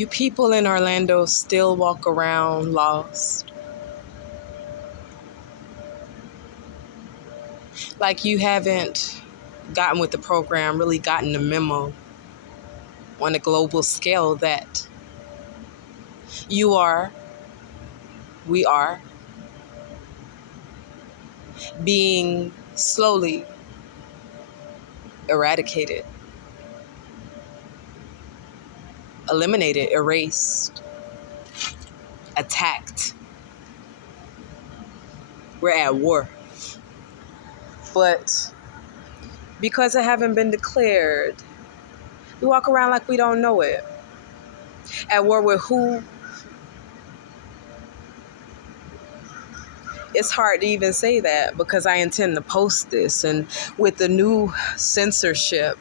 You people in Orlando still walk around lost. Like you haven't gotten with the program, really gotten the memo on a global scale that you are, we are, being slowly eradicated, eliminated, erased, attacked. We're at war. But because it haven't been declared, we walk around like we don't know it. At war with who? It's hard to even say that because I intend to post this. And with the new censorship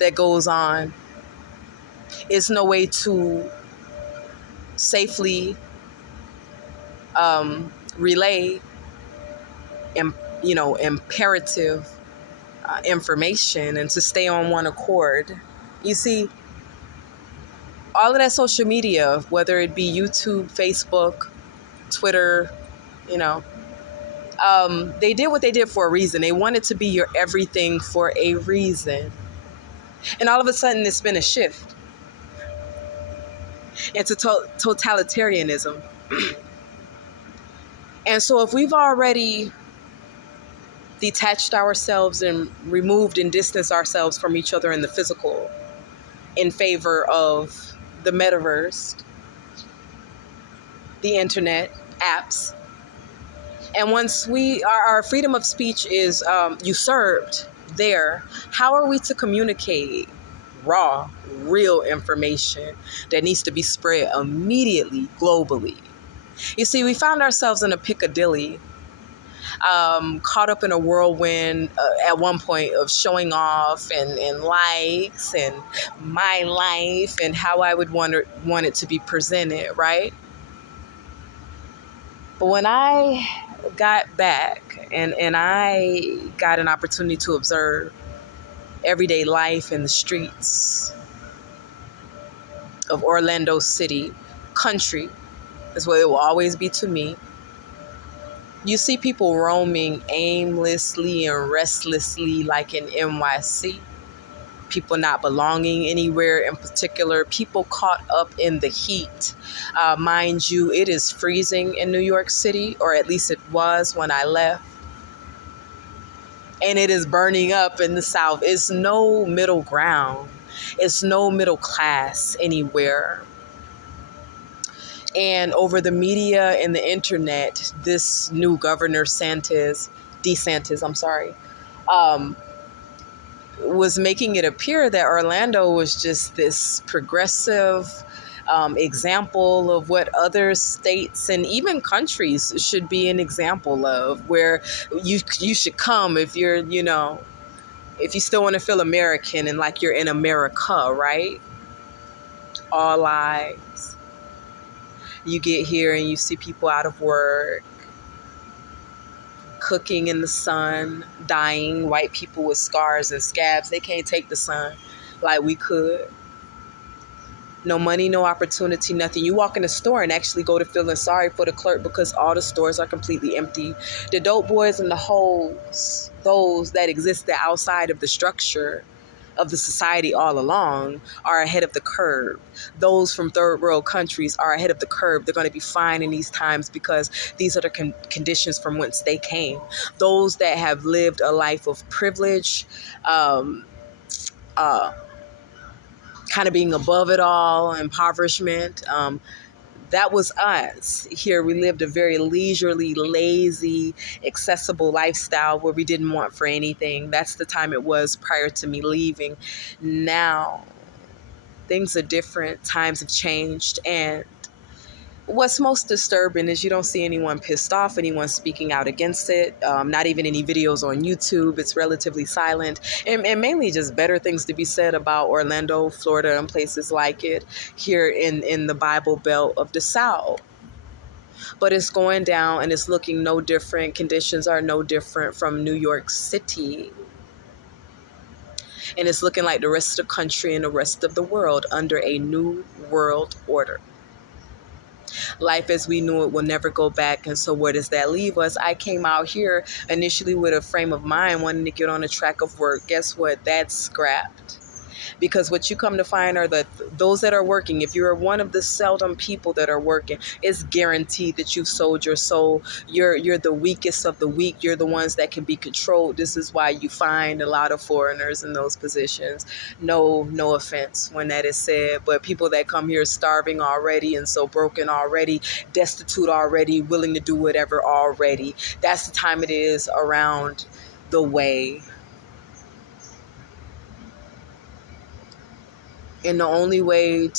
that goes on, it's no way to safely relay, imperative information and to stay on one accord. You see, all of that social media, whether it be YouTube, Facebook, Twitter, they did what they did for a reason. They wanted to be your everything for a reason. And all of a sudden, it's been a shift into totalitarianism. And so if we've already detached ourselves and removed and distanced ourselves from each other in the physical in favor of the metaverse, the internet, apps, and once our freedom of speech is usurped there, how are we to communicate raw, real information that needs to be spread immediately, globally? You see, we found ourselves in a Piccadilly, caught up in a whirlwind at one point of showing off and likes and my life and how I would want it to be presented, right? But when I got back and I got an opportunity to observe everyday life in the streets of Orlando City, country, is what it will always be to me. You see people roaming aimlessly and restlessly like in NYC. People not belonging anywhere in particular. People caught up in the heat. Mind you, it is freezing in New York City, or at least it was when I left. And it is burning up in the South. It's no middle ground. It's no middle class anywhere. And over the media and the internet, this new governor DeSantis, was making it appear that Orlando was just this progressive example of what other states and even countries should be an example of, where you should come if you're, if you still want to feel American and like you're in America, right? All lives. You get here and you see people out of work, cooking in the sun, dying, white people with scars and scabs. They can't take the sun like we could. No money, no opportunity, nothing. You walk in the store and actually go to feeling sorry for the clerk because all the stores are completely empty. The dope boys and the hoes, those that existed outside of the structure of the society all along, are ahead of the curve. Those from third world countries are ahead of the curve. They're going to be fine in these times because these are the conditions from whence they came. Those that have lived a life of privilege, kind of being above it all, impoverishment, that was us. Here we lived a very leisurely, lazy, accessible lifestyle where we didn't want for anything. That's the time it was prior to me leaving. Now, things are different. Times have changed. And what's most disturbing is you don't see anyone pissed off, anyone speaking out against it, not even any videos on YouTube. It's relatively silent, and mainly just better things to be said about Orlando, Florida, and places like it here in the Bible Belt of the South. But it's going down and it's looking no different. Conditions are no different from New York City. And it's looking like the rest of the country and the rest of the world under a new world order. Life as we knew it will never go back. And so where does that leave us? I came out here initially with a frame of mind wanting to get on a track of work. Guess what? That's scrapped. Because what you come to find are those that are working. If you're one of the seldom people that are working, it's guaranteed that you've sold your soul. You're the weakest of the weak. You're the ones that can be controlled. This is why you find a lot of foreigners in those positions. No offense when that is said, but people that come here starving already and so broken already, destitute already, willing to do whatever already. That's the time it is around the way. And the only way